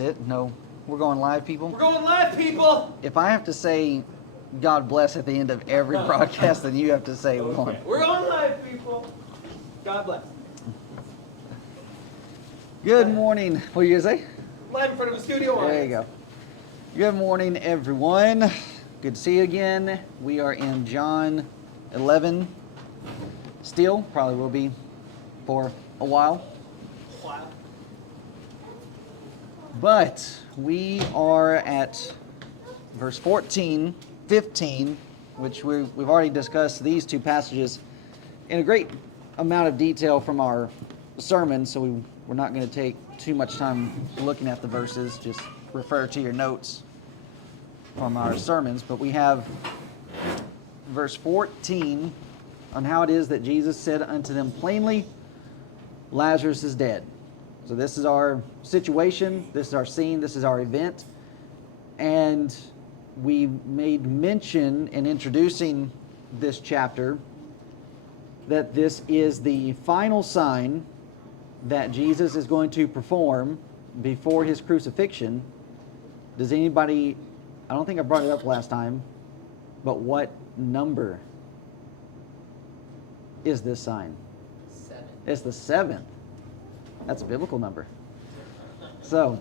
that's it. No, we're going live, people. We're going live, people! If I have to say God bless at the end of every broadcast, then you have to say one. We're going live, people! God bless. Good morning. What are you going to say? Live in front of a studio audience. There you go. Good morning, everyone. Good to see you again. We are in John 11. Still, probably will be for a while. Wow. But we are at verse 14, 15, which we've already discussed these two passages in a great amount of detail from our sermon, so we're not going to take too much time looking at the verses. Just refer to your notes from our sermons. But we have verse 14 on how it is that Jesus said unto them plainly, Lazarus is dead. So this is our situation, this is our scene, this is our event. And we made mention in introducing this chapter that this is the final sign that Jesus is going to perform before his crucifixion. Does anybody, I don't think I brought it up last time, but what number is this sign? 7. It's the 7th. That's a biblical number. So,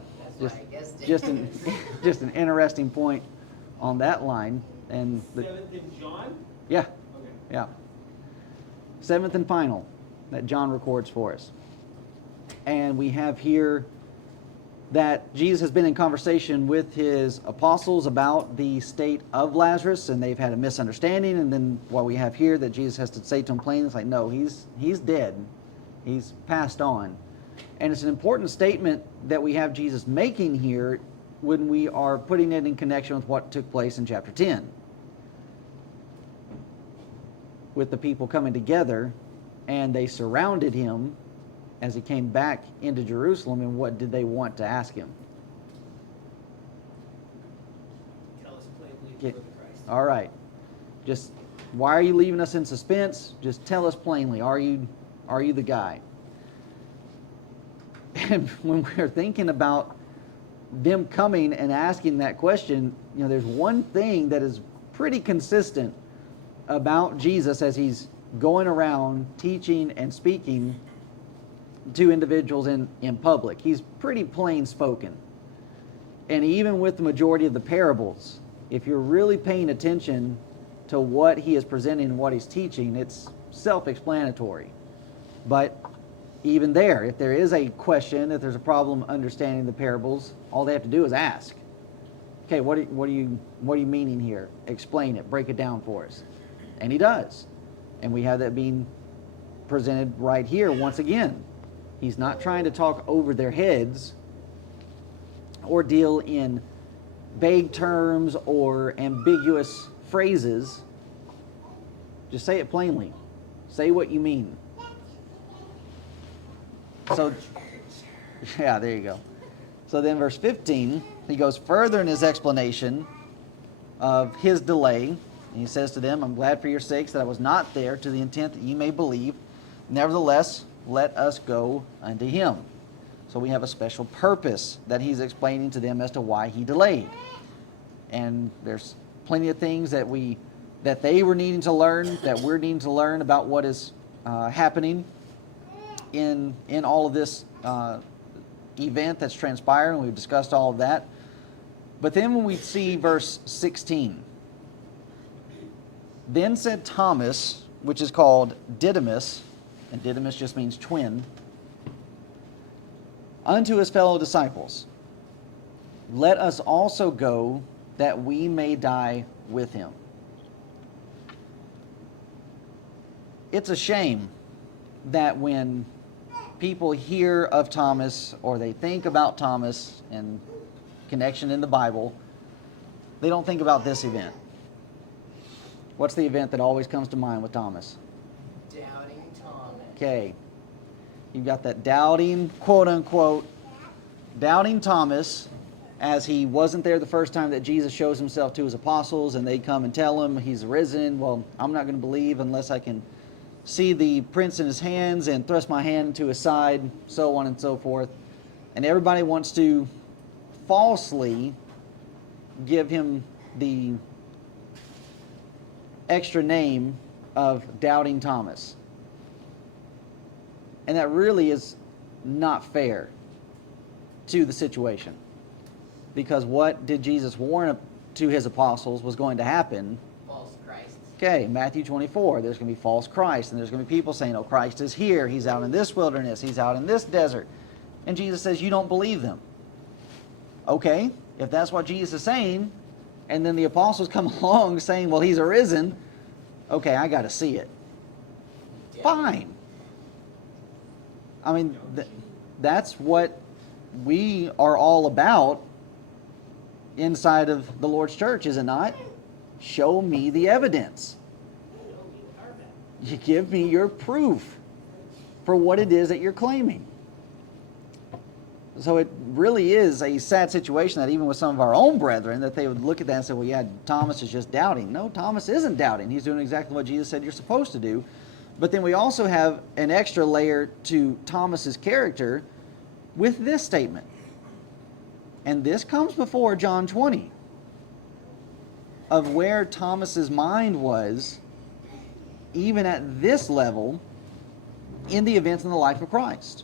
just an interesting point on that line. And 7th in John? yeah, Okay. yeah. 7th and final that John records for us. And we have here that Jesus has been in conversation with his apostles about the state of Lazarus, and they've had a misunderstanding. And then what we have here that Jesus has to say to them plainly is like, no, he's dead. He's passed on. And it's an important statement that we have Jesus making here when we are putting it in connection with what took place in chapter 10. With the people coming together, and they surrounded him as he came back into Jerusalem, and what did they want to ask him? Tell us plainly if Get- you're the Christ. All right. Just, why are you leaving us in suspense? Just tell us plainly, are you the guy? And when we're thinking about them coming and asking that question, there's one thing that is pretty consistent about Jesus as he's going around teaching and speaking to individuals in public. He's pretty plain spoken. And even with the majority of the parables, if you're really paying attention to what he is presenting and what he's teaching, it's self-explanatory. But even there, if there is a question, if there's a problem understanding the parables, all they have to do is ask. Okay, what are you meaning here? Explain it, break it down for us. And he does. And we have that being presented right here once again. He's not trying to talk over their heads or deal in vague terms or ambiguous phrases. Just say it plainly. Say what you mean. So, yeah, there you go. So then verse 15, he goes further in his explanation of his delay. And he says to them, I'm glad for your sakes that I was not there, to the intent that ye may believe. Nevertheless, let us go unto him. So we have a special purpose that he's explaining to them as to why he delayed. And there's plenty of things that they were needing to learn, that we're needing to learn about what is happening in all of this event that's transpired, and we've discussed all of that. But then when we see verse 16, then said Thomas, which is called Didymus, and Didymus just means twin, unto his fellow disciples, let us also go that we may die with him. It's a shame that when people hear of Thomas or they think about Thomas and connection in the Bible, they don't think about this event. What's the event that always comes to mind with Thomas? Doubting Thomas. Okay. You've got that doubting, quote unquote, doubting Thomas, as he wasn't there the first time that Jesus shows himself to his apostles and they come and tell him he's risen. Well, I'm not going to believe unless I can see the prints in his hands and thrust my hand into his side, so on and so forth. And everybody wants to falsely give him the extra name of Doubting Thomas. And that really is not fair to the situation. Because what did Jesus warn to his apostles was going to happen? False Christ. Okay, Matthew 24, there's going to be false Christ, and there's going to be people saying, oh, Christ is here, he's out in this wilderness, he's out in this desert. And Jesus says, you don't believe them. Okay, if that's what Jesus is saying, and then the apostles come along saying, well, he's arisen, okay, I got to see it. Yeah. Fine. I mean, that's what we are all about inside of the Lord's church, is it not? Show me the evidence. You give me your proof for what it is that you're claiming. So it really is a sad situation that even with some of our own brethren, that they would look at that and say, well, yeah, Thomas is just doubting. No, Thomas isn't doubting. He's doing exactly what Jesus said you're supposed to do. But then we also have an extra layer to Thomas's character with this statement. And this comes before John 20, of where Thomas's mind was, even at this level, in the events in the life of Christ.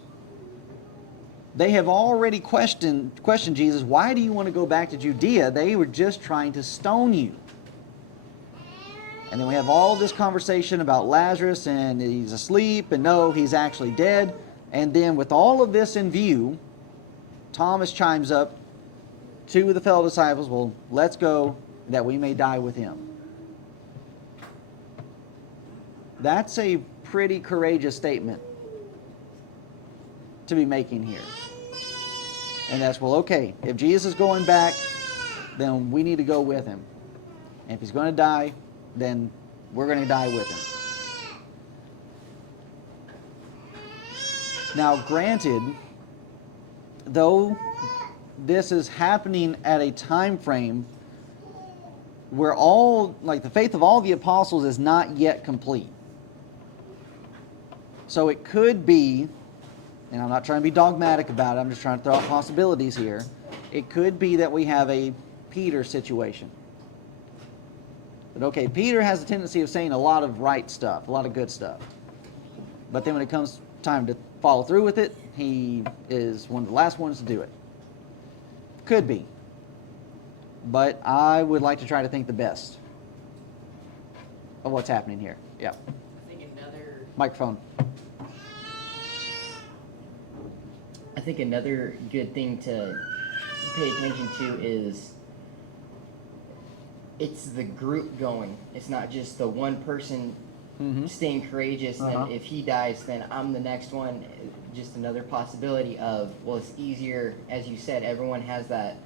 They have already questioned Jesus, why do you want to go back to Judea? They were just trying to stone you. And then we have all this conversation about Lazarus, and he's asleep, and no, he's actually dead. And then with all of this in view, Thomas chimes up to the fellow disciples, well, let's go that we may die with him. That's a pretty courageous statement to be making here. And that's, well, okay, if Jesus is going back, then we need to go with him. And if he's going to die, then we're going to die with him. Now, granted, though this is happening at a time frame where all, like, the faith of all the apostles is not yet complete. So it could be, and I'm not trying to be dogmatic about it, I'm just trying to throw out possibilities here. It could be that we have a Peter situation. But okay, Peter has a tendency of saying a lot of right stuff, a lot of good stuff. But then when it comes time to follow through with it, he is one of the last ones to do it. Could be. But I would like to try to think the best of what's happening here. Yeah. I think another Microphone. I think another good thing to pay attention to is it's the group going. It's not just the one person staying courageous, and then if he dies, then I'm the next one. Just another possibility of, well, it's easier, as you said, everyone has that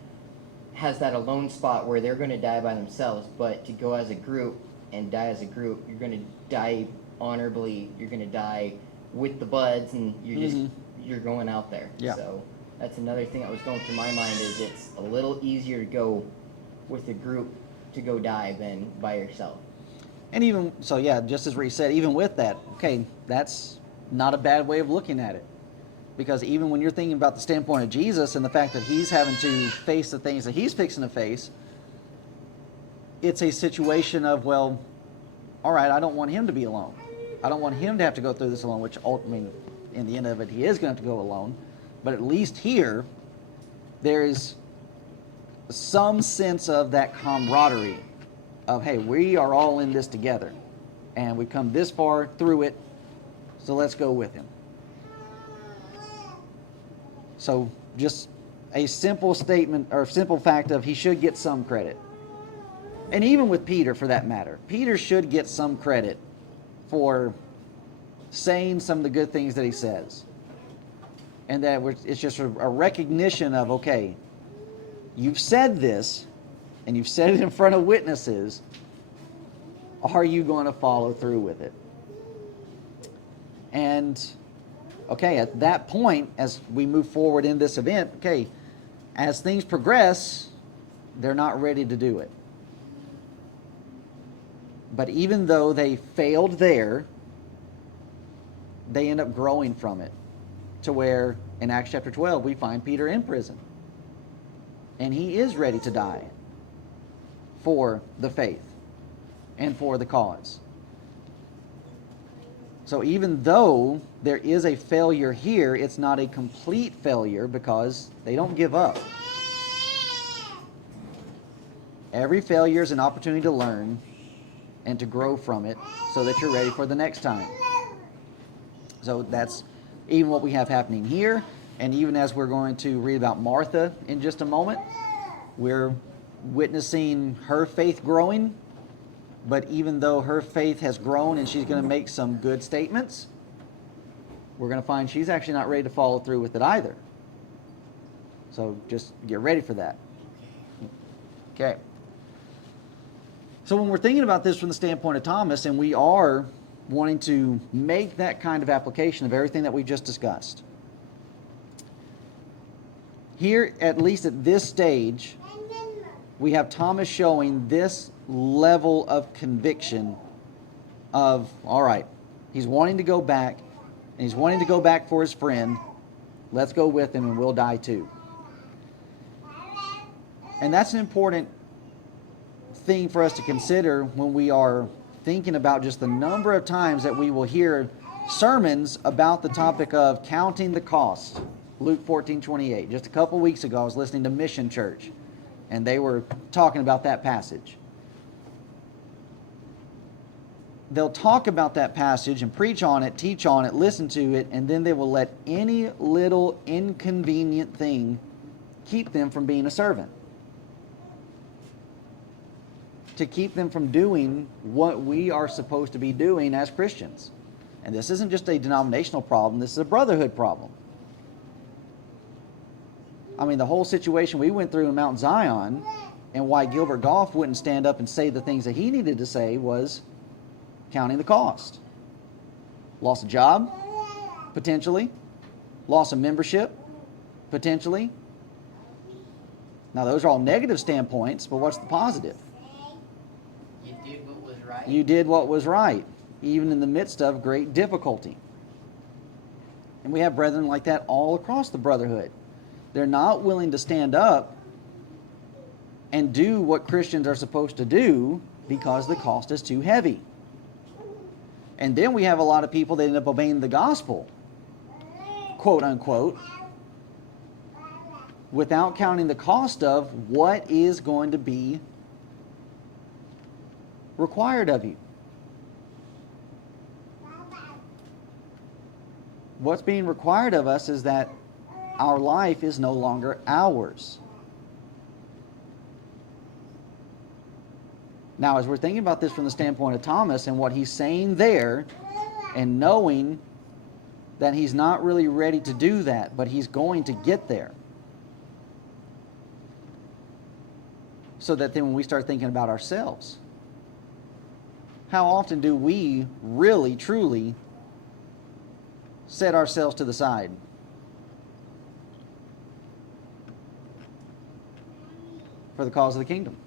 alone spot where they're going to die by themselves, but to go as a group and die as a group, you're going to die honorably, you're going to die with the buds, and you're going out there. Yeah. So that's another thing that was going through my mind, is it's a little easier to go with a group to go die than by yourself. And even, so yeah, just as Reese said, even with that, okay, that's not a bad way of looking at it. Because even when you're thinking about the standpoint of Jesus and the fact that he's having to face the things that he's fixing to face, it's a situation of, well, all right, I don't want him to be alone. I don't want him to have to go through this alone, which ultimately, in the end of it, he is going to have to go alone. But at least here, there is some sense of that camaraderie of, hey, we are all in this together. And we've come this far through it, so let's go with him. So just a simple statement, or simple fact of, he should get some credit. And even with Peter, for that matter, Peter should get some credit for saying some of the good things that he says. And that it's just a recognition of, okay, you've said this, and you've said it in front of witnesses. Are you going to follow through with it? And, okay, at that point, as we move forward in this event, okay, as things progress, they're not ready to do it. But even though they failed there, they end up growing from it, to where in Acts chapter 12 we find Peter in prison. And he is ready to die for the faith and for the cause. So even though there is a failure here, it's not a complete failure because they don't give up. Every failure is an opportunity to learn and to grow from it so that you're ready for the next time. So that's even what we have happening here. And even as we're going to read about Martha in just a moment, we're witnessing her faith growing. But even though her faith has grown and she's going to make some good statements, we're going to find she's actually not ready to follow through with it either. So just get ready for that. Okay. So when we're thinking about this from the standpoint of Thomas, and we are wanting to make that kind of application of everything that we just discussed, here, at least at this stage, we have Thomas showing this level of conviction of, all right, he's wanting to go back, and he's wanting to go back for his friend. Let's go with him, and we'll die too. And that's an important thing for us to consider when we are thinking about just the number of times that we will hear sermons about the topic of counting the cost. Luke 14:28. Just a couple weeks ago, I was listening to Mission Church, and they were talking about that passage. They'll talk about that passage and preach on it, teach on it, listen to it, and then they will let any little inconvenient thing keep them from being a servant. To keep them from doing what we are supposed to be doing as Christians. And this isn't just a denominational problem, this is a brotherhood problem. I mean, the whole situation we went through in Mount Zion and why Gilbert Goff wouldn't stand up and say the things that he needed to say was counting the cost. Loss of job, potentially. Loss of membership, potentially. Now, those are all negative standpoints, but what's the positive? You did what was right. You did what was right, even in the midst of great difficulty. And we have brethren like that all across the brotherhood. They're not willing to stand up and do what Christians are supposed to do because the cost is too heavy. And then we have a lot of people that end up obeying the gospel, quote unquote, without counting the cost of what is going to be required of you. What's being required of us is that our life is no longer ours. Now, as we're thinking about this from the standpoint of Thomas and what he's saying there, and knowing that he's not really ready to do that, but he's going to get there. So that then when we start thinking about ourselves, how often do we really, truly set ourselves to the side? For the cause of the kingdom.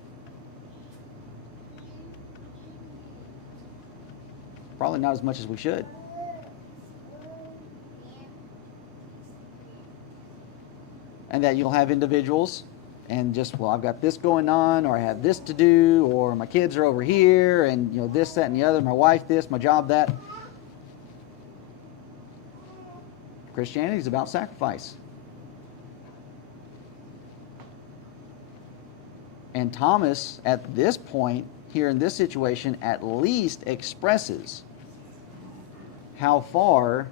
Probably not as much as we should. And that you'll have individuals and just, well, I've got this going on, or I have this to do, or my kids are over here, and this, that, and the other, my wife this, my job that. Christianity is about sacrifice. And Thomas, at this point, here in this situation, at least expresses how far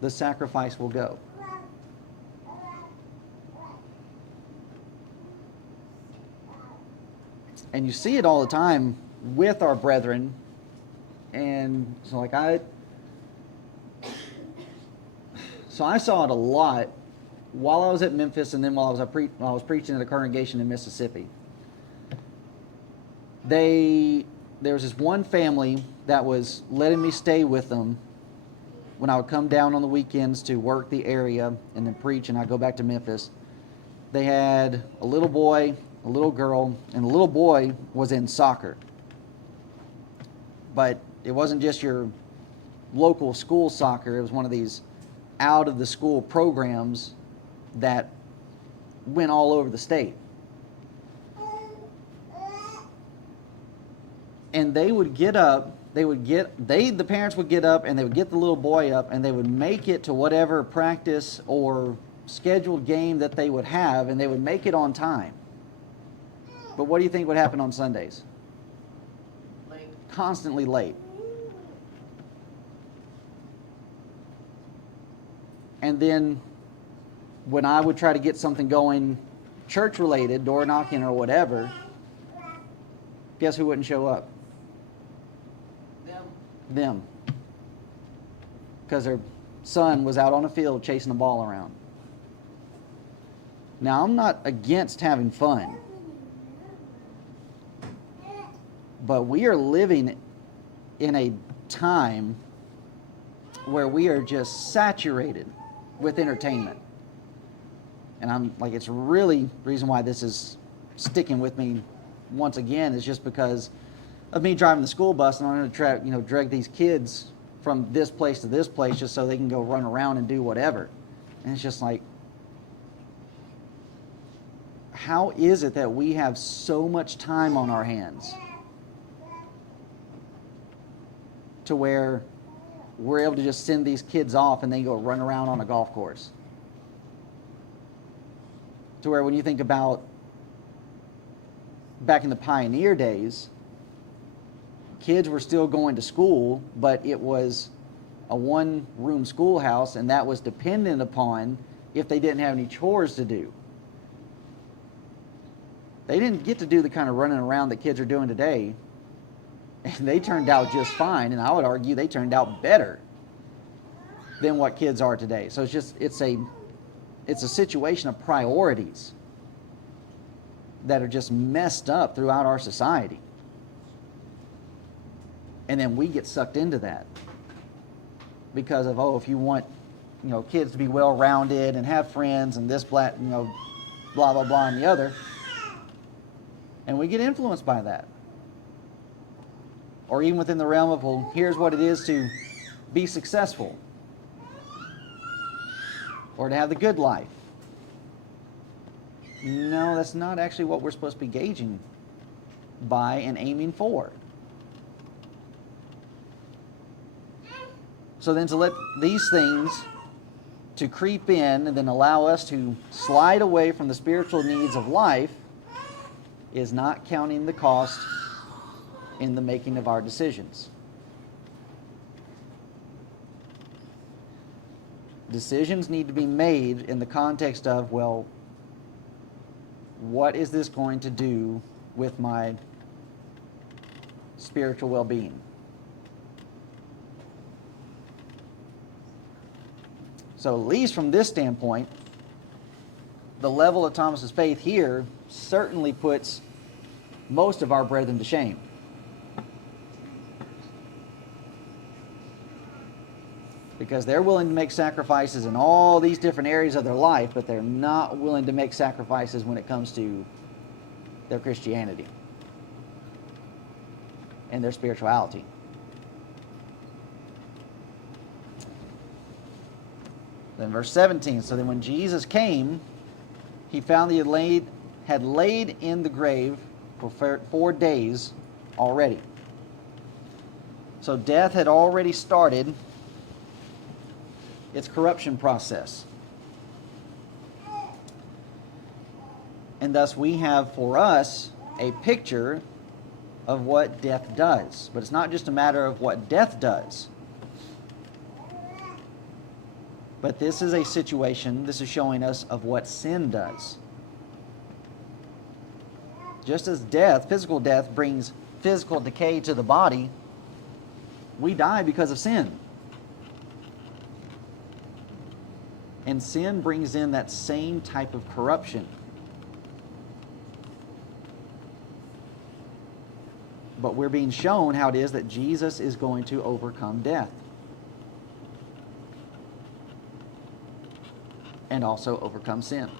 the sacrifice will go. And you see it all the time with our brethren. And so I saw it a lot while I was at Memphis, and then while I was preaching at a congregation in Mississippi. There was this one family that was letting me stay with them when I would come down on the weekends to work the area and then preach, and I'd go back to Memphis. They had a little boy, a little girl, and the little boy was in soccer. But it wasn't just your local school soccer. It was one of these out-of-the-school programs that went all over the state. And they would get up, the parents would get up and they would get the little boy up and they would make it to whatever practice or scheduled game that they would have, and they would make it on time. But what do you think would happen on Sundays? Late. Constantly late. And then when I would try to get something going church related, door knocking or whatever, guess who wouldn't show up? Them. Because their son was out on a field chasing a ball around. Now, I'm not against having fun, but we are living in a time where we are just saturated with entertainment. And I'm like, it's really the reason why this is sticking with me once again is just because of me driving the school bus, and I'm going to try, drag these kids from this place to this place just so they can go run around and do whatever. And it's just like, how is it that we have so much time on our hands to where we're able to just send these kids off and they go run around on a golf course? To where when you think about back in the pioneer days, kids were still going to school, but it was a one-room schoolhouse, and that was dependent upon if they didn't have any chores to do. They didn't get to do the kind of running around that kids are doing today, and they turned out just fine, and I would argue they turned out better than what kids are today. So it's a situation of priorities that are just messed up throughout our society. And then we get sucked into that because of, if you want, kids to be well-rounded and have friends and this, blah, blah, blah, and the other. And we get influenced by that. Or even within the realm of, well, here's what it is to be successful. Or to have the good life. No, that's not actually what we're supposed to be gauging by and aiming for. So then to let these things to creep in and then allow us to slide away from the spiritual needs of life is not counting the cost in the making of our decisions. Decisions need to be made in the context of, well, what is this going to do with my spiritual well-being? So at least from this standpoint, the level of Thomas's faith here certainly puts most of our brethren to shame. Because they're willing to make sacrifices in all these different areas of their life, but they're not willing to make sacrifices when it comes to their Christianity and their spirituality. Then verse 17, so then when Jesus came, he found that he had laid in the grave for 4 days already. So death had already started its corruption process. And thus we have for us a picture of what death does. But it's not just a matter of what death does. But this is a situation, this is showing us of what sin does. Just as death, physical death, brings physical decay to the body, we die because of sin. And sin brings in that same type of corruption. But we're being shown how it is that Jesus is going to overcome death. And also overcome sin.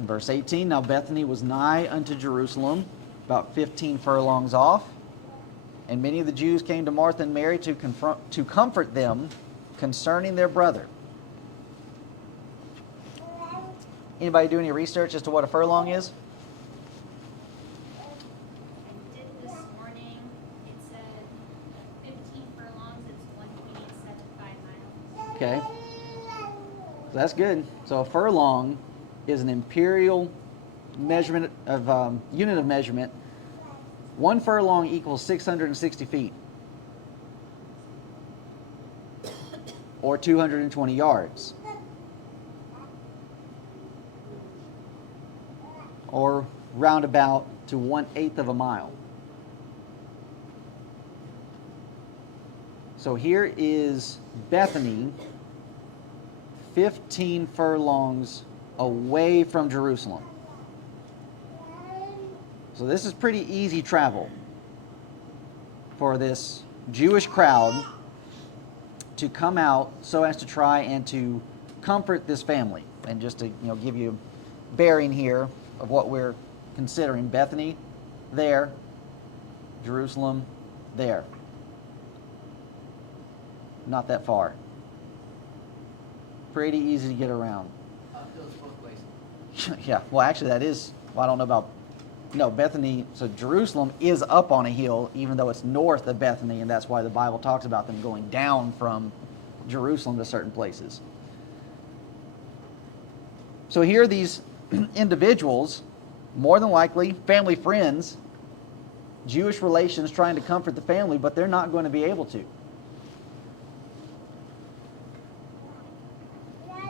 In verse 18, now Bethany was nigh unto Jerusalem, about 15 furlongs off. And many of the Jews came to Martha and Mary to comfort them concerning their brother. Anybody do any research as to what a furlong is? I did this morning. It said 15 furlongs is 1.875 miles. Okay. So that's good. So a furlong is an imperial measurement of unit of measurement. 1 furlong equals 660 feet, or 220 yards, or roundabout to 1/8 of a mile. So here is Bethany, 15 furlongs away from Jerusalem. So this is pretty easy travel for this Jewish crowd to come out so as to try and to comfort this family. And just to give you a bearing here of what we're considering. Bethany, there. Jerusalem, there. Not that far. Pretty easy to get around. Goes both ways. Yeah, well actually that is, well, I don't know about, no, Bethany, so Jerusalem is up on a hill, even though it's north of Bethany, and that's why the Bible talks about them going down from Jerusalem to certain places. So here are these individuals, more than likely family friends, Jewish relations trying to comfort the family, but they're not going to be able to.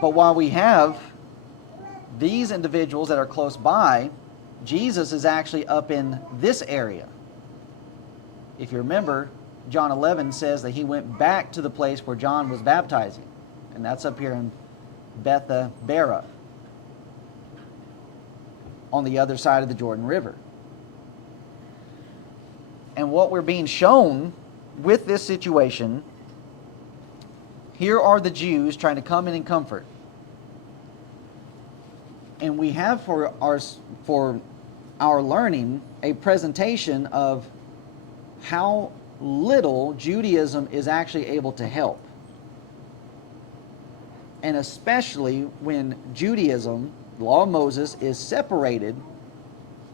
But while we have these individuals that are close by, Jesus is actually up in this area. If you remember, John 11 says that he went back to the place where John was baptizing, and that's up here in Bethabara, on the other side of the Jordan River. And what we're being shown with this situation, here are the Jews trying to come in and comfort. And we have for our learning a presentation of how little Judaism is actually able to help. And especially when Judaism, the law of Moses, is separated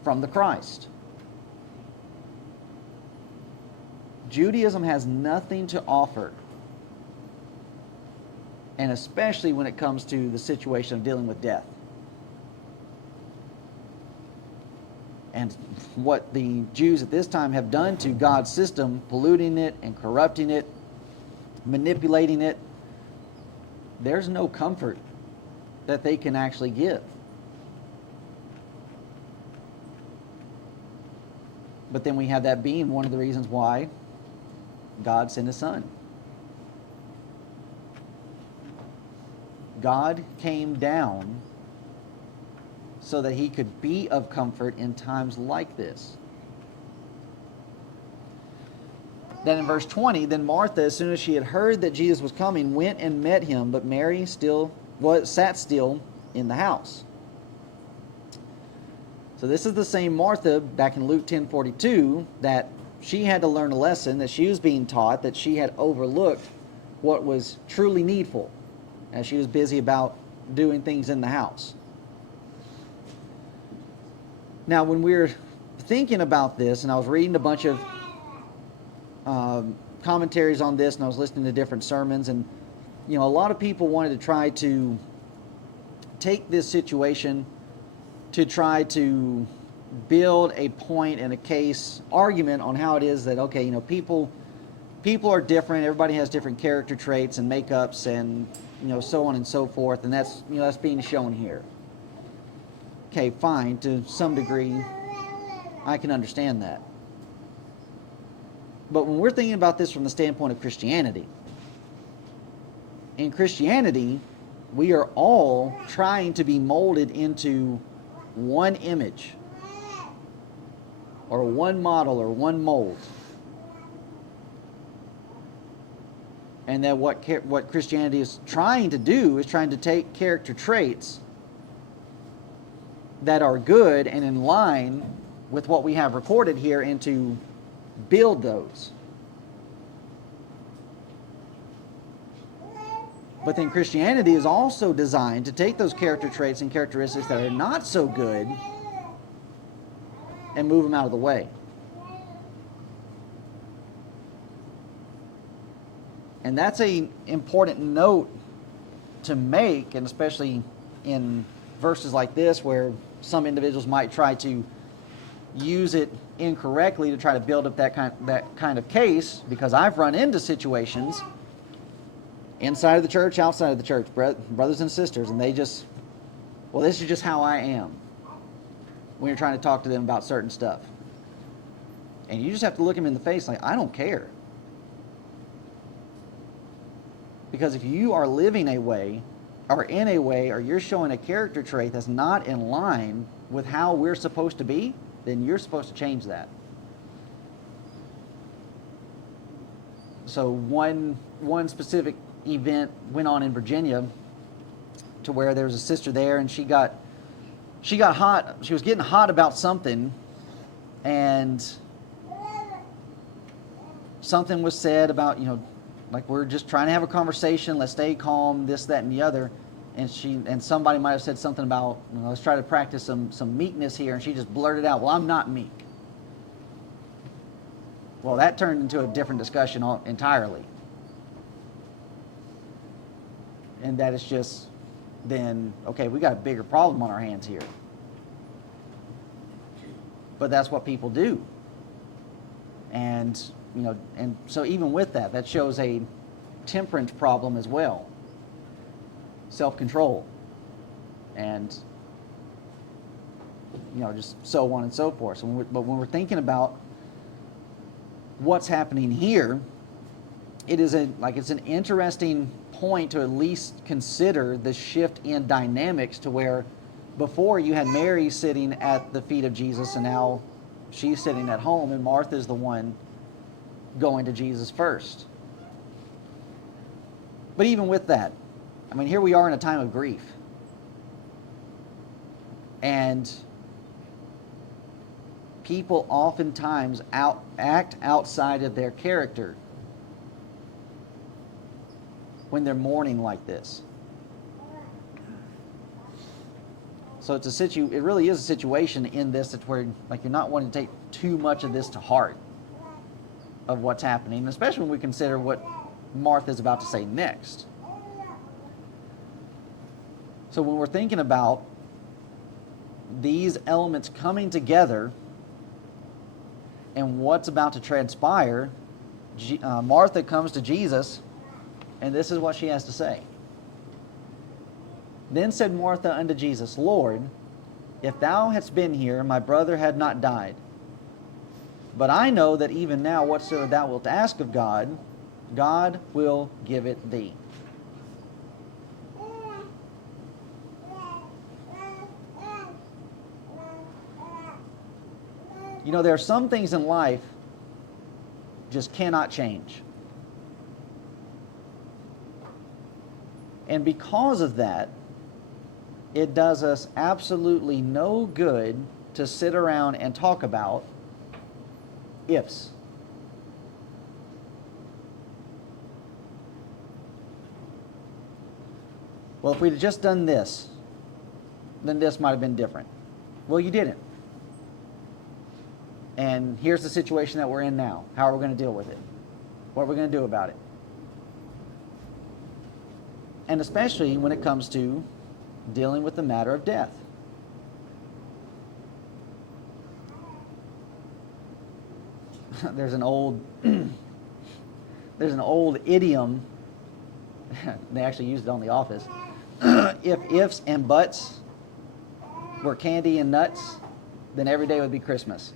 from the Christ. Judaism has nothing to offer. And especially when it comes to the situation of dealing with death. And what the Jews at this time have done to God's system, polluting it and corrupting it, manipulating it, there's no comfort that they can actually give. But then we have that being one of the reasons why God sent His Son. God came down so that He could be of comfort in times like this. Then in verse 20, then Martha, as soon as she had heard that Jesus was coming, went and met Him, but Mary sat still in the house. So this is the same Martha back in Luke 10:42 that she had to learn a lesson, that she was being taught, that she had overlooked what was truly needful as she was busy about doing things in the house. Now, when we were thinking about this, and I was reading a bunch of commentaries on this, and I was listening to different sermons, and a lot of people wanted to try to take this situation to try to build a point and a case argument on how it is that, okay, people are different, everybody has different character traits and makeups and so on and so forth, and that's being shown here. Okay, fine, to some degree I can understand that. But when we're thinking about this from the standpoint of Christianity, in Christianity, we are all trying to be molded into one image, or one model, or one mold. And that what Christianity is trying to do is trying to take character traits that are good and in line with what we have recorded here and to build those. But then Christianity is also designed to take those character traits and characteristics that are not so good and move them out of the way. And that's an important note to make, and especially in verses like this where some individuals might try to use it incorrectly to try to build up that kind of case, because I've run into situations inside of the church, outside of the church, brothers and sisters, and they just, well, this is just how I am when you're trying to talk to them about certain stuff. And you just have to look them in the face like, I don't care. Because if you are living a way, or in a way, or you're showing a character trait that's not in line with how we're supposed to be, then you're supposed to change that. So one specific event went on in Virginia to where there was a sister there, and she got hot. She was getting hot about something, and something was said about, like, we're just trying to have a conversation, let's stay calm, this, that, and the other. And somebody might have said something about, let's try to practice some meekness here, and she just blurted out, well, I'm not meek. Well, that turned into a different discussion entirely. And that is just, then, okay, we got a bigger problem on our hands here. But that's what people do. And, and so even with that, that shows a temperance problem as well. Self-control. And, just so on and so forth. But when we're thinking about what's happening here, it's an interesting point to at least consider the shift in dynamics, to where before you had Mary sitting at the feet of Jesus, and now she's sitting at home, and Martha's the one going to Jesus first. But even with that, here we are in a time of grief. And people oftentimes act outside of their character when they're mourning like this. So it really is a situation in this that's where, like, you're not wanting to take too much of this to heart of what's happening, especially when we consider what Martha's about to say next. So when we're thinking about these elements coming together and what's about to transpire, Martha comes to Jesus, and this is what she has to say. Then said Martha unto Jesus, Lord, if thou hadst been here, my brother had not died. But I know that even now whatsoever thou wilt ask of God, God will give it thee. There are some things in life just cannot change. And because of that, it does us absolutely no good to sit around and talk about ifs. Well, if we'd have just done this, then this might have been different. Well, you didn't. And here's the situation that we're in now. How are we going to deal with it? What are we going to do about it? And especially when it comes to dealing with the matter of death. There's an old idiom. They actually used it on The Office. If ifs and buts were candy and nuts, then every day would be Christmas.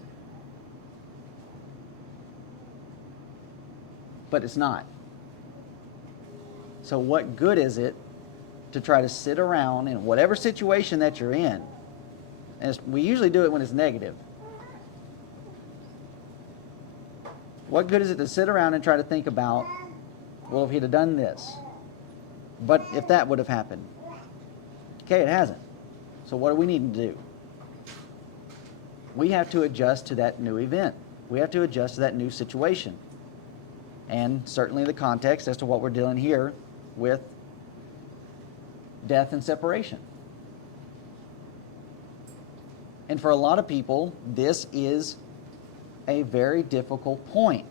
But it's not. So what good is it to try to sit around in whatever situation that you're in? And we usually do it when it's negative. What good is it to sit around and try to think about, well, if he'd have done this, but if that would have happened? Okay, it hasn't. So what do we need to do? We have to adjust to that new event. We have to adjust to that new situation. And certainly the context as to what we're dealing here with death and separation. And for a lot of people, this is a very difficult point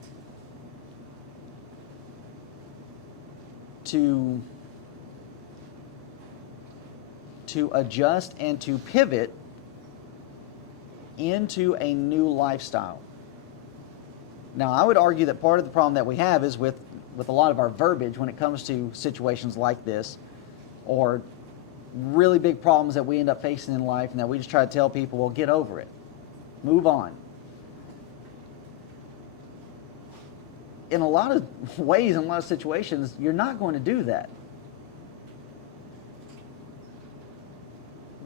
to adjust and to pivot into a new lifestyle. Now, I would argue that part of the problem that we have is with a lot of our verbiage when it comes to situations like this, or really big problems that we end up facing in life, and that we just try to tell people, well, get over it, move on. In a lot of ways, in a lot of situations, you're not going to do that.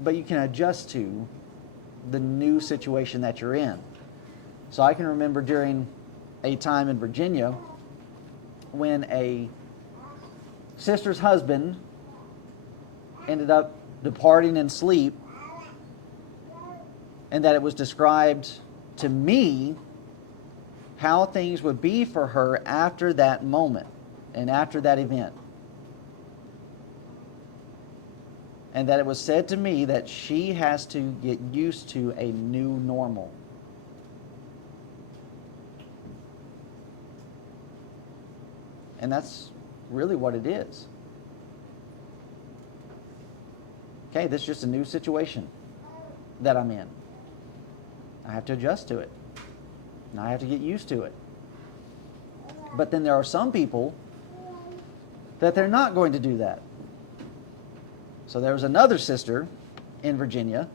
But you can adjust to the new situation that you're in. So I can remember during a time in Virginia when a sister's husband ended up departing in sleep, and that it was described to me how things would be for her after that moment and after that event. And that it was said to me that she has to get used to a new normal. And that's really what it is. Okay, this is just a new situation that I'm in. I have to adjust to it. And I have to get used to it. But then there are some people that they're not going to do that. So there was another sister in Virginia,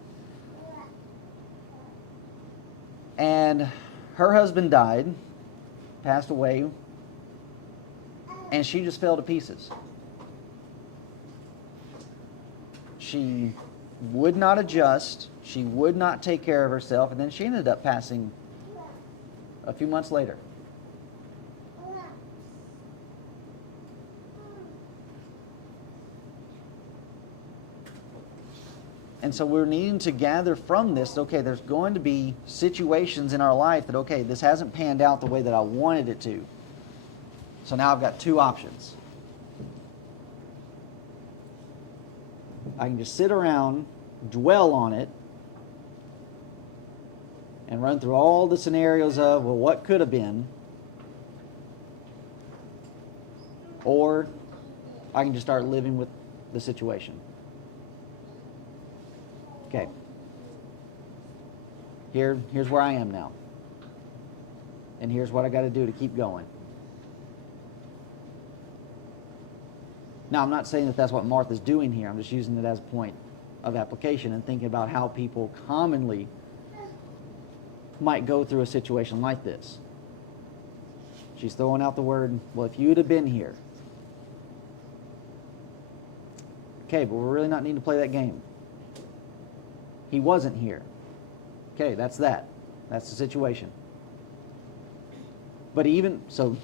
and her husband died, passed away, and she just fell to pieces. She would not adjust, she would not take care of herself, and then she ended up passing a few months later. And so we're needing to gather from this, okay, there's going to be situations in our life that, okay, this hasn't panned out the way that I wanted it to. So now I've got two options. I can just sit around, dwell on it, and run through all the scenarios of, well, what could have been? Or I can just start living with the situation. Okay. Here's where I am now. And here's what I got to do to keep going. Now, I'm not saying that that's what Martha's doing here. I'm just using it as a point of application and thinking about how people commonly might go through a situation like this. She's throwing out the word, well, if you'd have been here. Okay, but we're really not needing to play that game. He wasn't here. Okay, that's that. That's the situation. But even, so,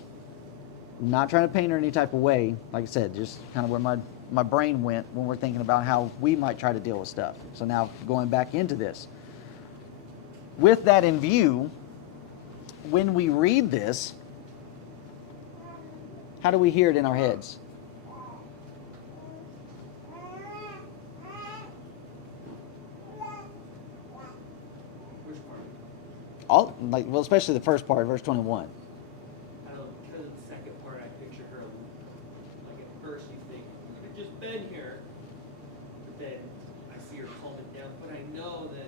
I'm not trying to paint her any type of way. Like I said, just kind of where my brain went when we're thinking about how we might try to deal with stuff. So now going back into this. With that in view, when we read this, how do we hear it in our heads? Well, especially the first part, verse 21. I don't know, because of the second part, I picture her, like at first you think, you could have just been here. But then I see her calming down. But I know that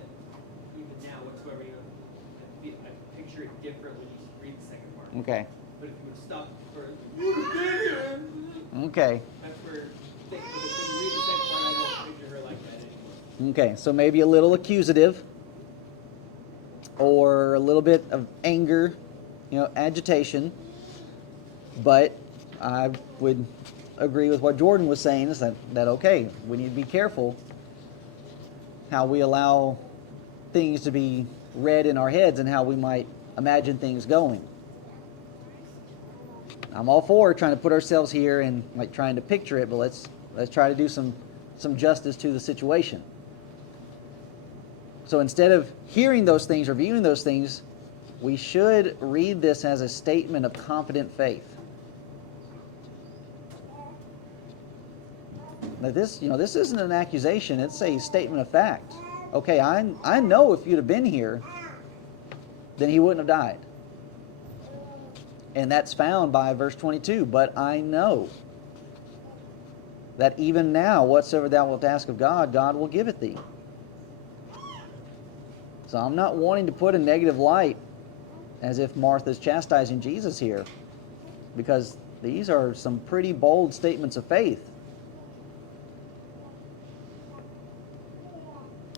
even now, whatsoever I picture it different when you read the second part. Okay. But if you would stop first, you would have been here. Okay. That's where, but when you read the second part, I don't picture her like that anymore. Okay, so maybe a little accusative, or a little bit of anger, agitation. But I would agree with what Jordan was saying, is that okay, we need to be careful how we allow things to be read in our heads and how we might imagine things going. I'm all for trying to put ourselves here and like trying to picture it, but let's try to do some justice to the situation. So instead of hearing those things or viewing those things, we should read this as a statement of confident faith. Now this, this isn't an accusation, it's a statement of fact. Okay, I know if you'd have been here, then he wouldn't have died. And that's found by verse 22. But I know that even now, whatsoever thou wilt ask of God, God will give it thee. So I'm not wanting to put a negative light as if Martha's chastising Jesus here, because these are some pretty bold statements of faith.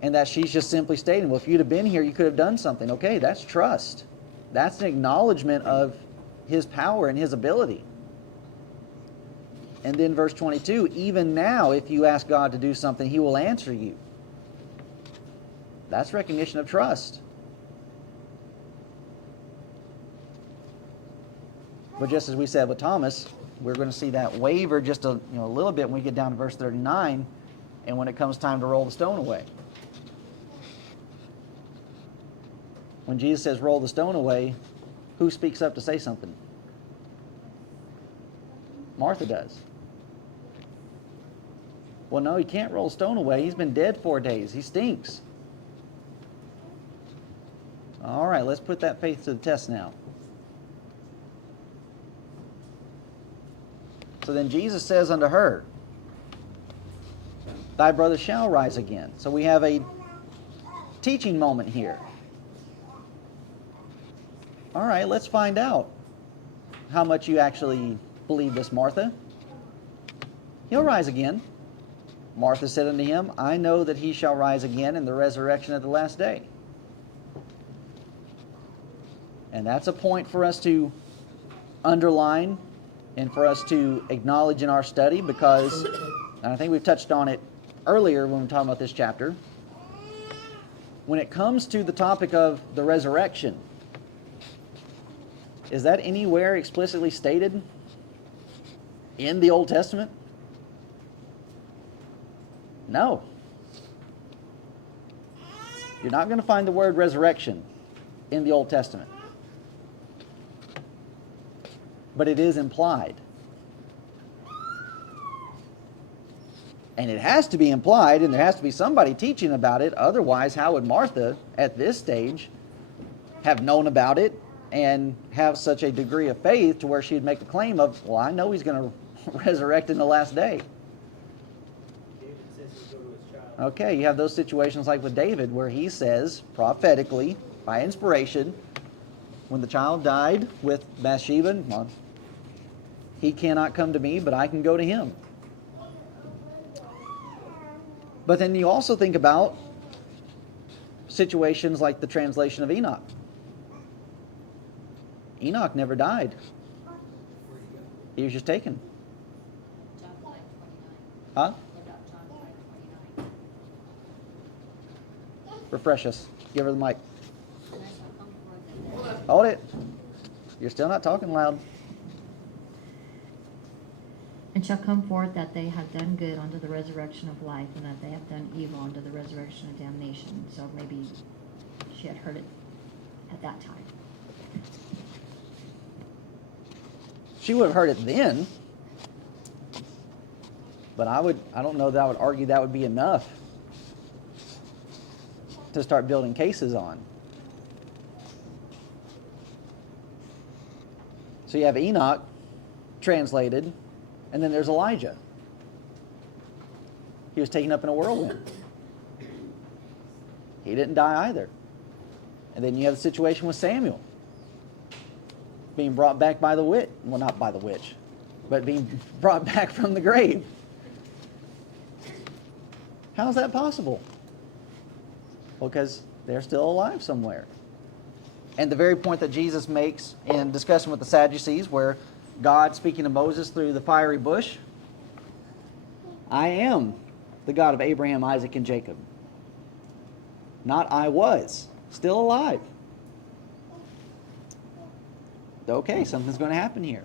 And that she's just simply stating, well, if you'd have been here, you could have done something. Okay, that's trust. That's an acknowledgement of his power and his ability. And then verse 22, even now, if you ask God to do something, he will answer you. That's recognition of trust. But just as we said with Thomas, we're going to see that waver just a little bit when we get down to verse 39, and when it comes time to roll the stone away. When Jesus says roll the stone away, who speaks up to say something? Martha does. Well, no, he can't roll the stone away. He's been dead 4 days. He stinks. All right, let's put that faith to the test now. So then Jesus says unto her, thy brother shall rise again. So we have a teaching moment here. All right, let's find out how much you actually believe this, Martha. He'll rise again. Martha said unto him, I know that he shall rise again in the resurrection at the last day. And that's a point for us to underline and for us to acknowledge in our study, because, and I think we've touched on it earlier when we were talking about this chapter, when it comes to the topic of the resurrection, is that anywhere explicitly stated in the Old Testament? No. You're not going to find the word resurrection in the Old Testament. But it is implied. And it has to be implied, and there has to be somebody teaching about it. Otherwise, how would Martha, at this stage, have known about it and have such a degree of faith to where she'd make a claim of, well, I know he's going to resurrect in the last day. David says he'll go to his child. Okay, you have those situations like with David where he says, prophetically, by inspiration, when the child died with Bathsheba, well, he cannot come to me, but I can go to him. But then you also think about situations like the translation of Enoch. Enoch never died. Where'd he go? He was just taken. John 5:29. Huh? Look up John 5:29. Refresh us. Give her the mic. And I shall come forth that Hold it. You're still not talking loud. And shall come forth that they have done good unto the resurrection of life, and that they have done evil unto the resurrection of damnation. So maybe she had heard it at that time. She would have heard it then. But I don't know that I would argue that would be enough to start building cases on. So you have Enoch translated, and then there's Elijah. He was taken up in a whirlwind. He didn't die either. And then you have the situation with Samuel being brought back by the witch. Well, not by the witch, but being brought back from the grave. How is that possible? Well, because they're still alive somewhere. And the very point that Jesus makes in discussion with the Sadducees, where God speaking to Moses through the fiery bush, I am the God of Abraham, Isaac, and Jacob. Not I was, still alive. Okay, something's going to happen here.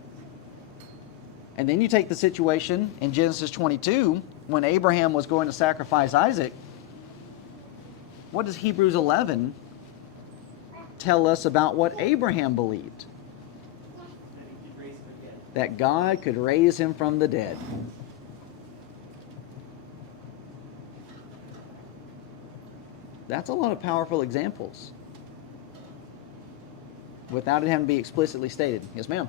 And then you take the situation in Genesis 22, when Abraham was going to sacrifice Isaac. What does Hebrews 11 tell us about what Abraham believed? That he could raise him again. That God could raise him from the dead. That's a lot of powerful examples without it having to be explicitly stated. Yes, ma'am.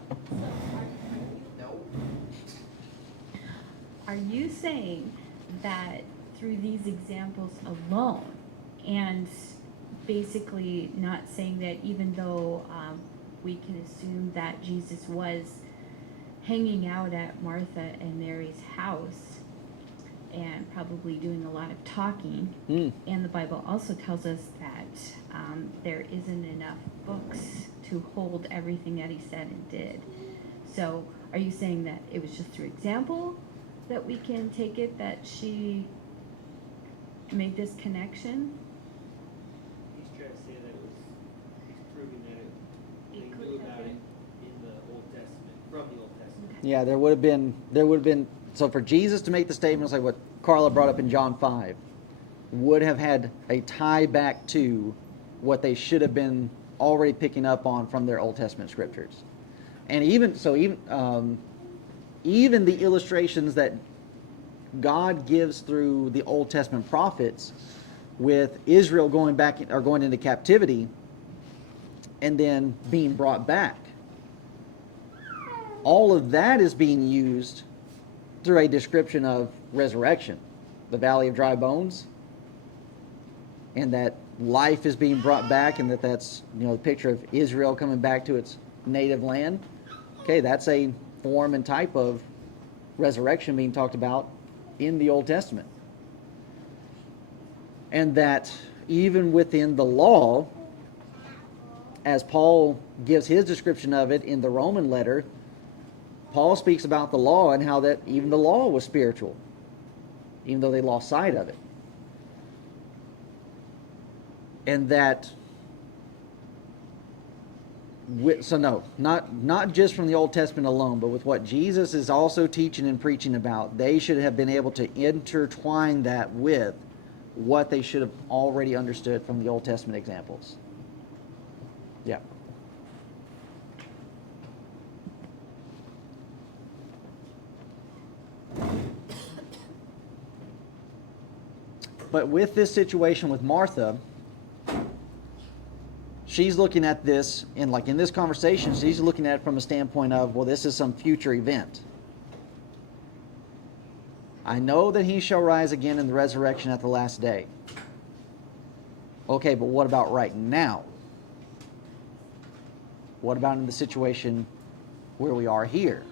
Are you saying that through these examples alone, and basically not saying that even though we can assume that Jesus was hanging out at Martha and Mary's house and probably doing a lot of talking, and the Bible also tells us that there isn't enough books to hold everything that he said and did. So are you saying that it was just through example that we can take it that she made this connection? He's trying to say that he's proving that It they could knew have about it been. in the Old Testament, from the Old Testament. Yeah, there would have been, so for Jesus to make the statements like what Carla brought up in John 5, would have had a tie back to what they should have been already picking up on from their Old Testament scriptures. And even the illustrations that God gives through the Old Testament prophets with Israel going into captivity and then being brought back. All of that is being used through a description of resurrection, the valley of dry bones, and that life is being brought back, and that's the picture of Israel coming back to its native land. Okay, that's a form and type of resurrection being talked about in the Old Testament. And that even within the law, as Paul gives his description of it in the Roman letter, Paul speaks about the law and how that even the law was spiritual, even though they lost sight of it. And that, so no, not just from the Old Testament alone, but with what Jesus is also teaching and preaching about, they should have been able to intertwine that with what they should have already understood from the Old Testament examples. Yeah. But with this situation with Martha, she's looking at this, in this conversation, she's looking at it from a standpoint of, well, this is some future event. I know that he shall rise again in the resurrection at the last day. Okay, but what about right now? What about in the situation where we are here?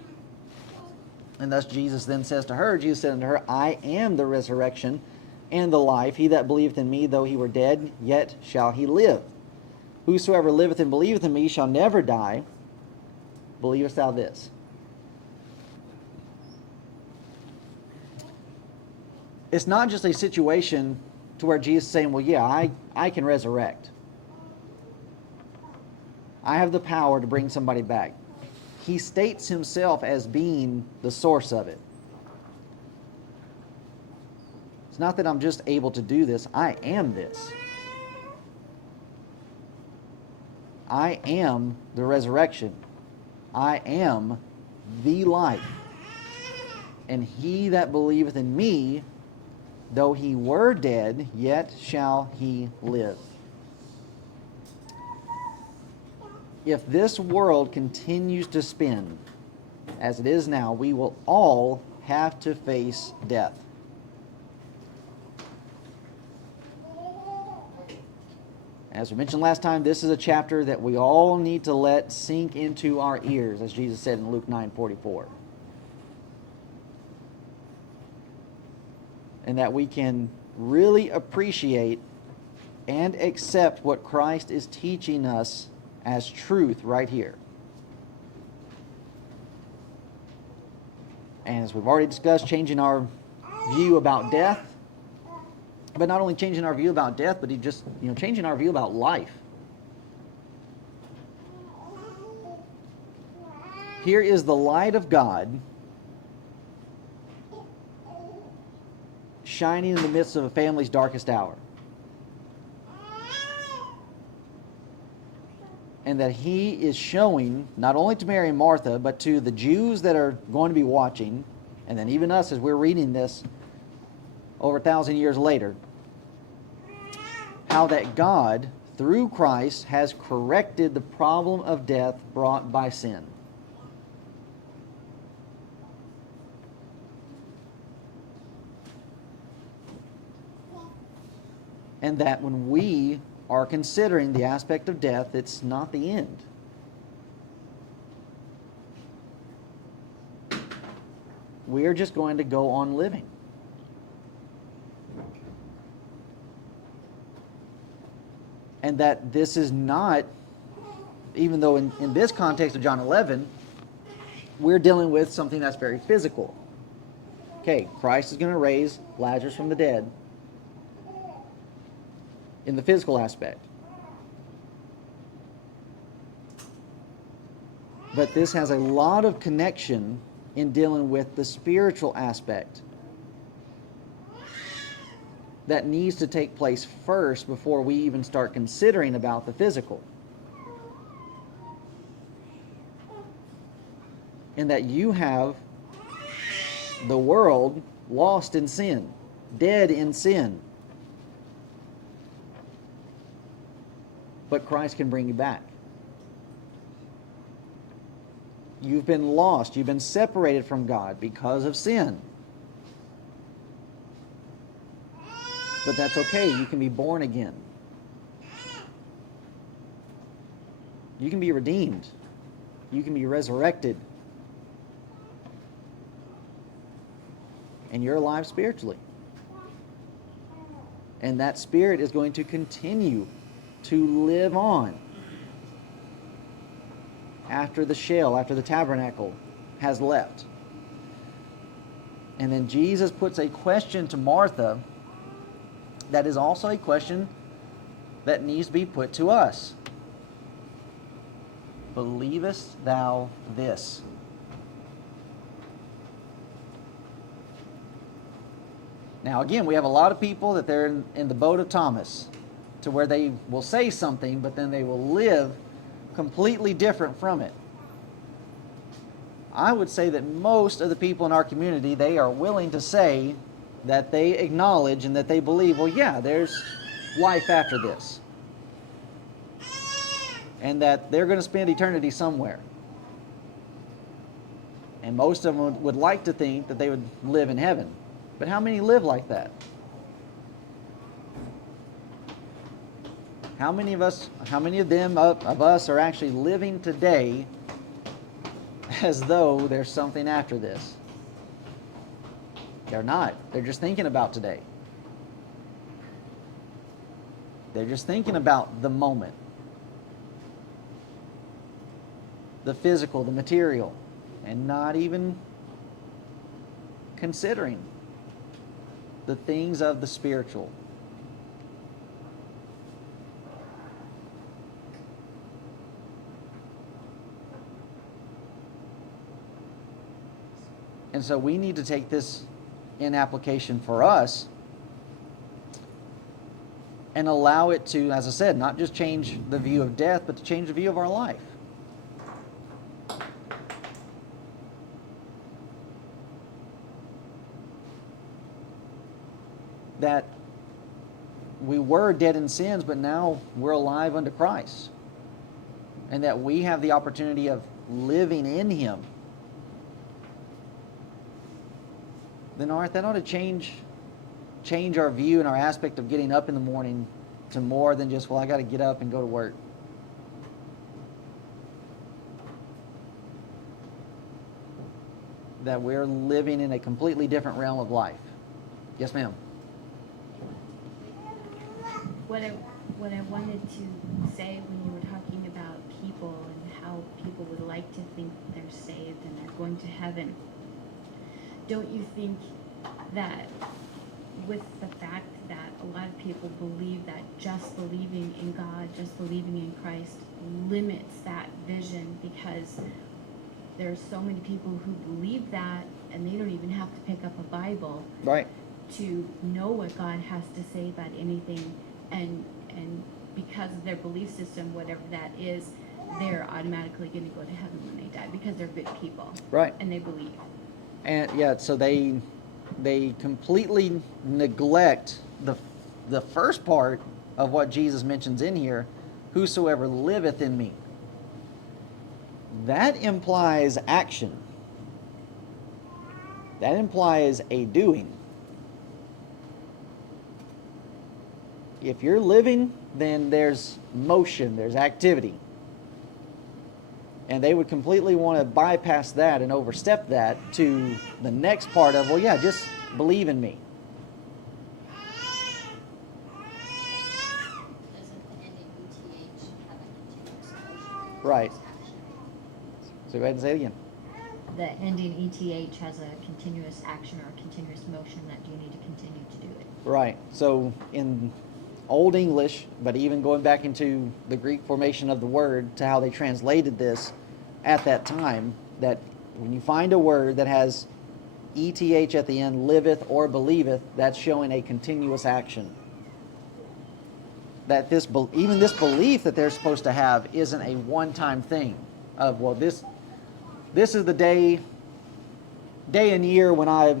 And thus Jesus then says to her, Jesus said unto her, I am the resurrection and the life. He that believeth in me, though he were dead, yet shall he live. Whosoever liveth and believeth in me shall never die. Believest thou this? It's not just a situation to where Jesus is saying, well, yeah, I can resurrect. I have the power to bring somebody back. He states himself as being the source of it. It's not that I'm just able to do this. I am this. I am the resurrection. I am the life. And he that believeth in me, though he were dead, yet shall he live. If this world continues to spin as it is now, we will all have to face death. As we mentioned last time, this is a chapter that we all need to let sink into our ears, as Jesus said in Luke 9:44. And that we can really appreciate and accept what Christ is teaching us as truth right here. And as we've already discussed, changing our view about death, but not only changing our view about death, but just changing our view about life. Here is the light of God shining in the midst of a family's darkest hour. And that he is showing, not only to Mary and Martha, but to the Jews that are going to be watching, and then even us as we're reading this over 1,000 years later, how that God, through Christ, has corrected the problem of death brought by sin. And that when we are considering the aspect of death, it's not the end. We're just going to go on living. And that this is not, even though in this context of John 11, we're dealing with something that's very physical. Okay, Christ is going to raise Lazarus from the dead in the physical aspect. But this has a lot of connection in dealing with the spiritual aspect that needs to take place first before we even start considering about the physical. In that you have the world lost in sin, dead in sin. But Christ can bring you back. You've been lost. You've been separated from God because of sin. But that's okay. You can be born again. You can be redeemed. You can be resurrected. And you're alive spiritually. And that spirit is going to continue to live on after the shell, after the tabernacle has left. And then Jesus puts a question to Martha that is also a question that needs to be put to us. Believest thou this? Now again, we have a lot of people that they're in the boat of Thomas, to where they will say something, but then they will live completely different from it. I would say that most of the people in our community, they are willing to say that they acknowledge and that they believe, well, yeah, there's life after this. And that they're going to spend eternity somewhere. And most of them would like to think that they would live in heaven. But how many live like that? How many of us are actually living today as though there's something after this? They're not. They're just thinking about today. They're just thinking about the moment. The physical, the material, and not even considering the things of the spiritual. And so we need to take this in application for us and allow it to, as I said, not just change the view of death, but to change the view of our life. That we were dead in sins, but now we're alive unto Christ. And that we have the opportunity of living in Him. Then that ought to change our view and our aspect of getting up in the morning to more than just, well, I got to get up and go to work. That we're living in a completely different realm of life. Yes, ma'am. What I wanted to say when you were talking about people and how people would like to think they're saved and they're going to heaven, don't you think that with the fact that a lot of people believe that just believing in God, just believing in Christ limits that vision, because there's so many people who believe that and they don't even have to pick up a Bible Right. to know what God has to say about anything, and because of their belief system, whatever that is, they're automatically going to go to heaven when they die because they're good people. Right. And they believe. And yeah, so they completely neglect the first part of what Jesus mentions in here, whosoever liveth in me. That implies action. That implies a doing. If you're living, then there's motion, there's activity. And they would completely want to bypass that and overstep that to the next part of, well, yeah, just believe in me. Doesn't the ending ETH have a continuous motion? Right. Action? So go ahead and say it again. The ending ETH has a continuous action or a continuous motion that you need to continue to do it. Right. So in Old English, but even going back into the Greek formation of the word to how they translated this at that time, that when you find a word that has ETH at the end, liveth or believeth, that's showing a continuous action. That even this belief that they're supposed to have isn't a one-time thing of, well, this is the day and year when I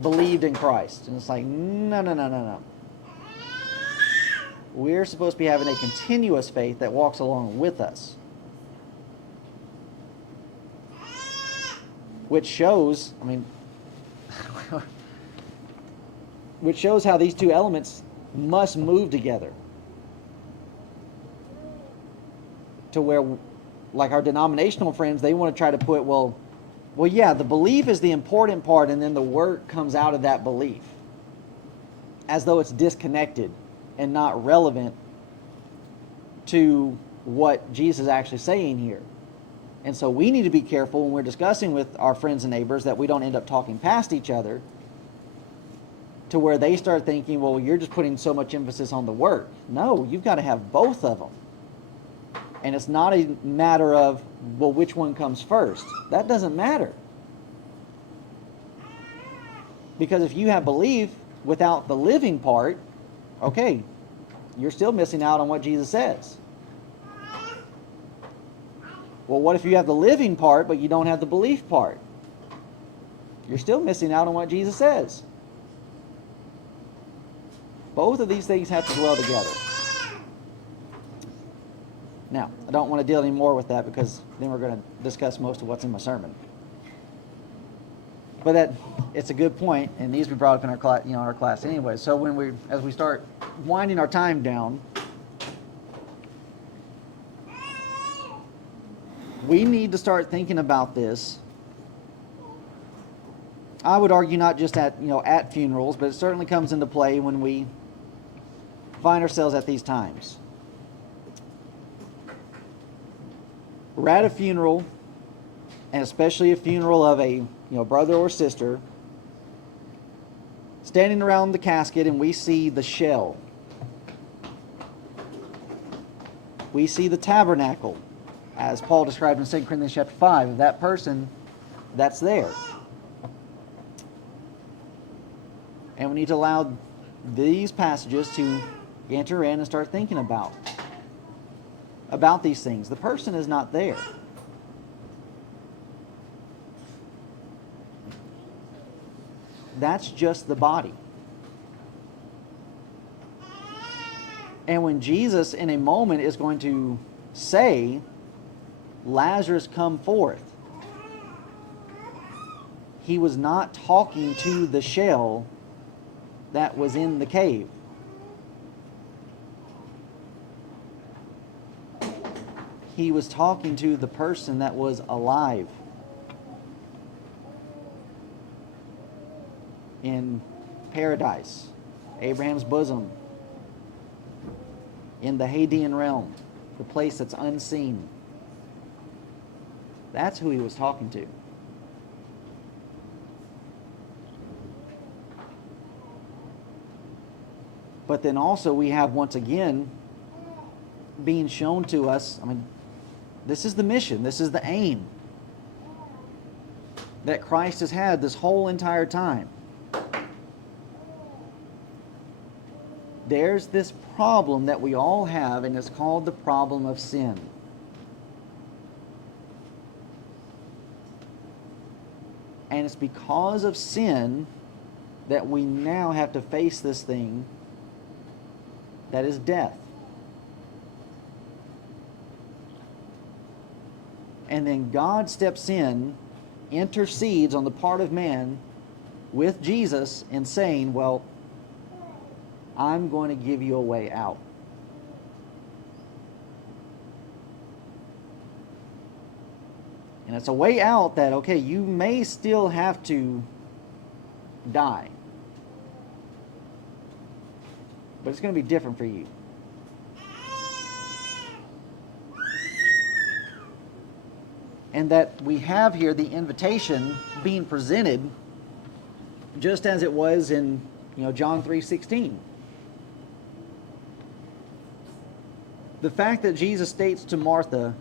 believed in Christ. And it's like, no. We're supposed to be having a continuous faith that walks along with us. Which shows, which shows how these two elements must move together. To where, like our denominational friends, they want to try to put, well, yeah, the belief is the important part, and then the work comes out of that belief. As though it's disconnected and not relevant to what Jesus is actually saying here. And so we need to be careful when we're discussing with our friends and neighbors that we don't end up talking past each other to where they start thinking, well, you're just putting so much emphasis on the work. No, you've got to have both of them. And it's not a matter of, well, which one comes first. That doesn't matter. Because if you have belief without the living part, okay, you're still missing out on what Jesus says. Well, what if you have the living part, but you don't have the belief part? You're still missing out on what Jesus says. Both of these things have to dwell together. Now, I don't want to deal any more with that because then we're going to discuss most of what's in my sermon. But it's a good point, and needs to be brought up in our class, our class anyway. So as we start winding our time down, we need to start thinking about this. I would argue not just at funerals, but it certainly comes into play when we find ourselves at these times. We're at a funeral, and especially a funeral of a brother or sister, standing around the casket, and we see the shell. We see the tabernacle, as Paul described in 2 Corinthians chapter 5, of that person that's there. And we need to allow these passages to enter in and start thinking about these things. The person is not there. That's just the body. And when Jesus in a moment is going to say, Lazarus, come forth, he was not talking to the shell that was in the cave. He was talking to the person that was alive in paradise, Abraham's bosom, in the Hadean realm, the place that's unseen. That's who he was talking to. But then also we have, once again, being shown to us, this is the mission, this is the aim that Christ has had this whole entire time. There's this problem that we all have, and it's called the problem of sin. And it's because of sin that we now have to face this thing that is death. And then God steps in, intercedes on the part of man with Jesus and saying, well, I'm going to give you a way out. And it's a way out that, okay, you may still have to die. But it's going to be different for you. And that we have here the invitation being presented just as it was in, John 3:16. The fact that Jesus states to Martha,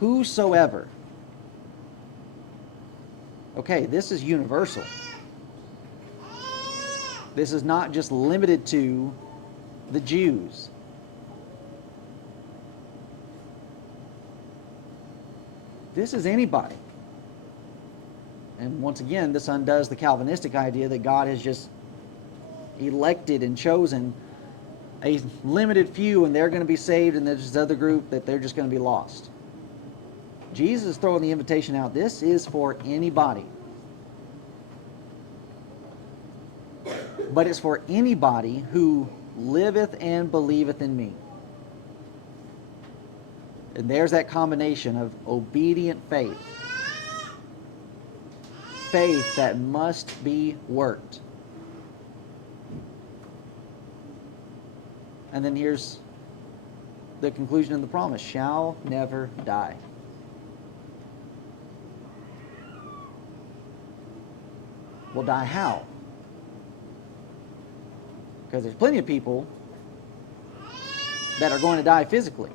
whosoever. Okay, this is universal. This is not just limited to the Jews. This is anybody. And once again, this undoes the Calvinistic idea that God has just elected and chosen a limited few and they're going to be saved, and there's this other group that they're just going to be lost. Jesus is throwing the invitation out. This is for anybody. But it's for anybody who liveth and believeth in me. And there's that combination of obedient faith. Faith that must be worked. And then here's the conclusion of the promise. Shall never die. Well, die how? Because there's plenty of people that are going to die physically.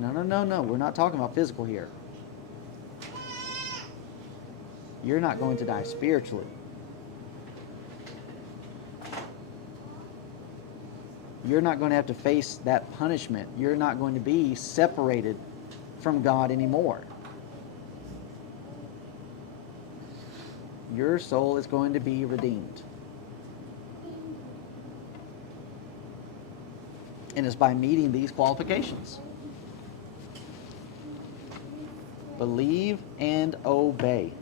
No. We're not talking about physical here. You're not going to die spiritually. You're not going to have to face that punishment. You're not going to be separated from God anymore. Your soul is going to be redeemed. And it's by meeting these qualifications. Believe and obey.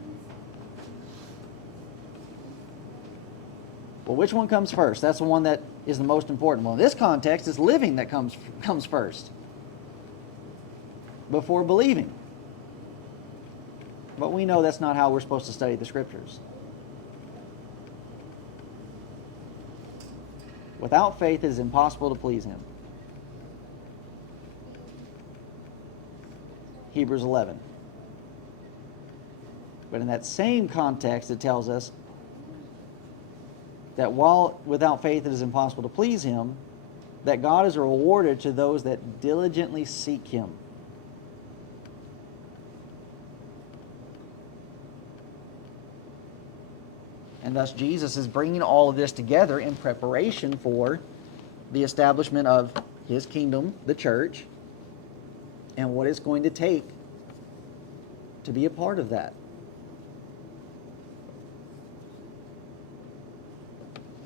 Well, which one comes first? That's the one that is the most important. Well, in this context, it's living that comes first before believing. But we know that's not how we're supposed to study the Scriptures. Without faith, it is impossible to please Him. Hebrews 11. But in that same context, it tells us that while without faith it is impossible to please Him, that God is a rewarder to those that diligently seek Him. And thus Jesus is bringing all of this together in preparation for the establishment of His kingdom, the church, and what it's going to take to be a part of that.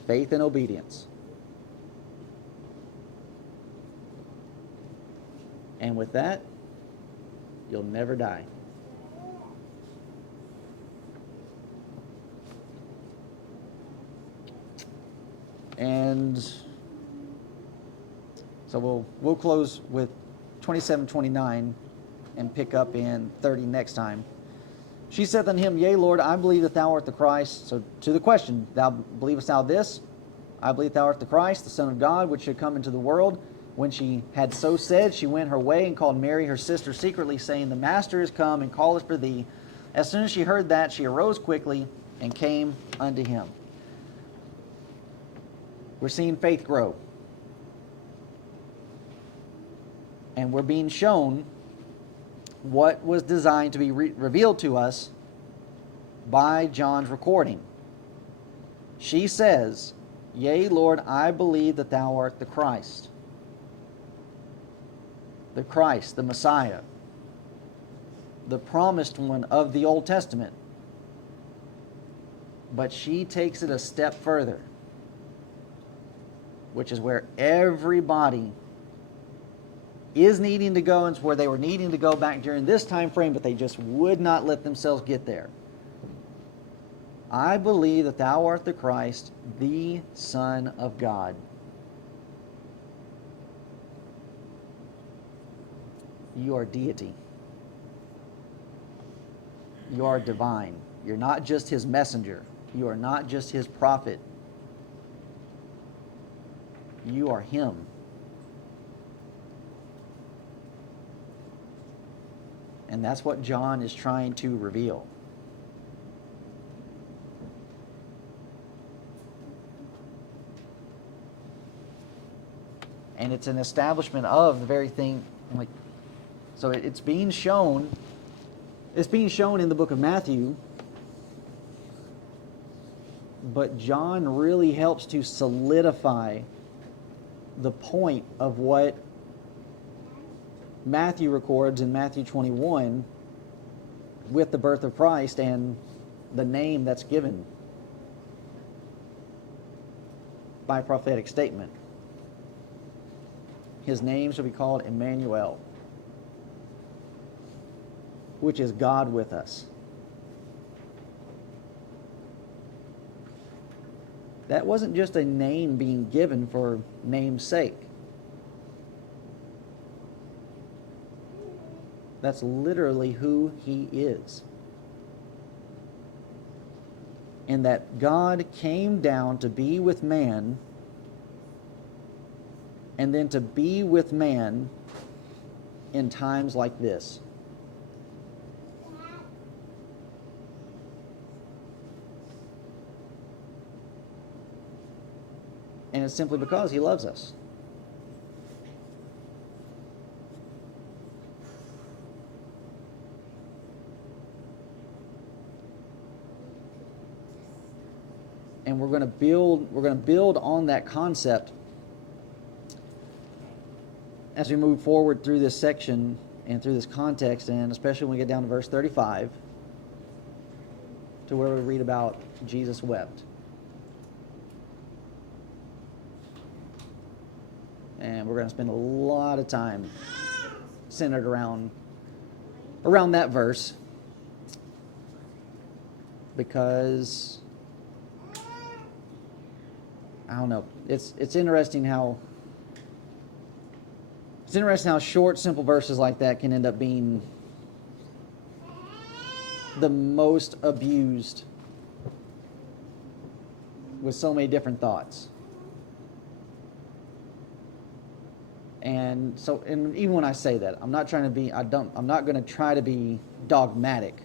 Faith and obedience. And with that, you'll never die. And so we'll close with 27, 29 and pick up in 30 next time. She saith unto him, Yea, Lord, I believe that thou art the Christ. So to the question, thou believest thou this? I believe thou art the Christ, the Son of God, which should come into the world. When she had so said, she went her way and called Mary, her sister, secretly, saying, The Master is come and calleth for thee. As soon as she heard that, she arose quickly and came unto him. We're seeing faith grow. And we're being shown what was designed to be revealed to us by John's recording. She says, Yea, Lord, I believe that thou art the Christ. The Christ, the Messiah, the promised one of the Old Testament. But she takes it a step further. which is where everybody is needing to go, and it's where they were needing to go back during this time frame, but they just would not let themselves get there. I believe that thou art the Christ, the Son of God. You are deity. You are divine. You're not just his messenger. You are not just his prophet. You are him. And that's what John is trying to reveal. And it's an establishment of the very thing. Like, so it's being shown. It's being shown in the book of Matthew. But John really helps to solidify the point of what Matthew records in Matthew 21 with the birth of Christ and the name that's given by prophetic statement. His name shall be called Emmanuel, which is God with us. That wasn't just a name being given for name's sake. That's literally who he is. And that God came down to be with man, and then to be with man in times like this. And it's simply because he loves us. And we're going to build on that concept as we move forward through this section and through this context, and especially when we get down to verse 35 to where we read about Jesus wept. And we're going to spend a lot of time centered around that verse, because I don't know, it's interesting how short, simple verses like that can end up being the most abused with so many different thoughts. And so, and even when I say that, I'm not going to try to be dogmatic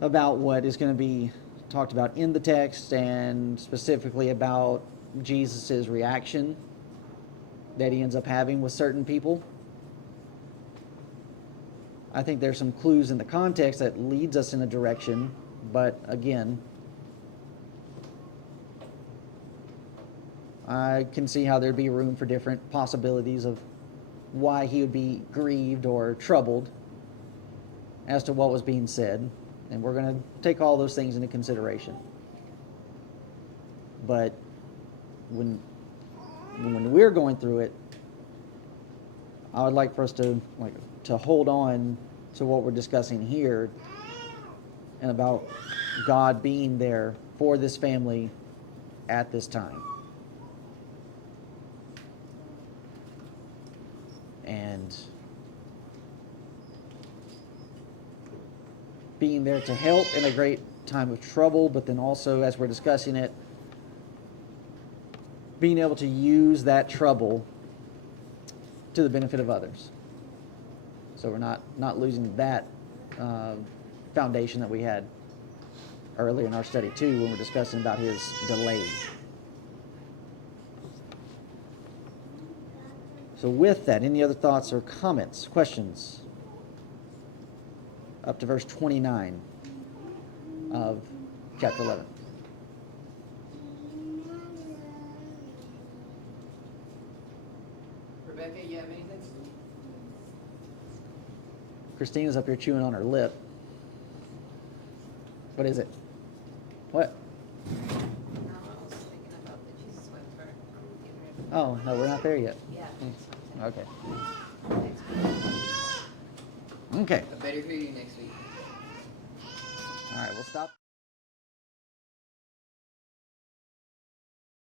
about what is going to be talked about in the text, and specifically about Jesus' reaction that he ends up having with certain people. I think there's some clues in the context that leads us in a direction, but again, I can see how there'd be room for different possibilities of why he would be grieved or troubled as to what was being said. And we're going to take all those things into consideration. But when we're going through it, I would like for us to hold on to what we're discussing here, and about God being there for this family at this time. And being there to help in a great time of trouble, but then also, as we're discussing it, being able to use that trouble to the benefit of others. So we're not losing that foundation that we had earlier in our study too, when we're discussing about his delay. So with that, any other thoughts or comments, questions? Up to verse 29 of chapter 11. Rebecca, you have anything? Christina's up here chewing on her lip. What is it? What? Oh, no, we're not there yet. Yeah. Okay. Okay. I better hear you next week. All right, we'll stop.